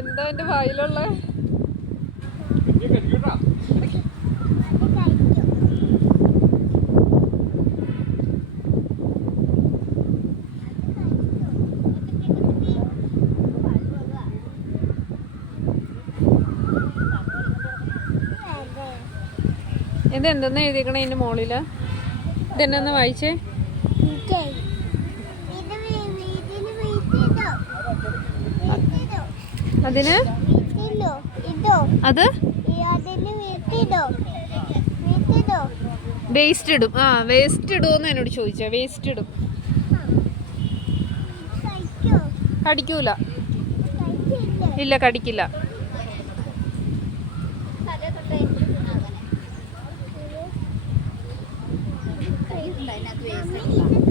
എന്താ എന്റെ വായിലുള്ള? ഇതെന്തെന്ന് എഴുതിക്കണേ ഇതിന്റെ മോളില്? ഇതെന്നു വായിച്ചേ? അതിന് അത് വേസ്റ്റ് ഇടും. ആ വേസ്റ്റ് ഇടുമെന്ന് എന്നോട് ചോദിച്ചാ. വേസ്റ്റ് ഇടും. കടിക്കൂല. ഇല്ല, കടിക്കില്ല. അതിനകത്ത് വേസ്റ്റ്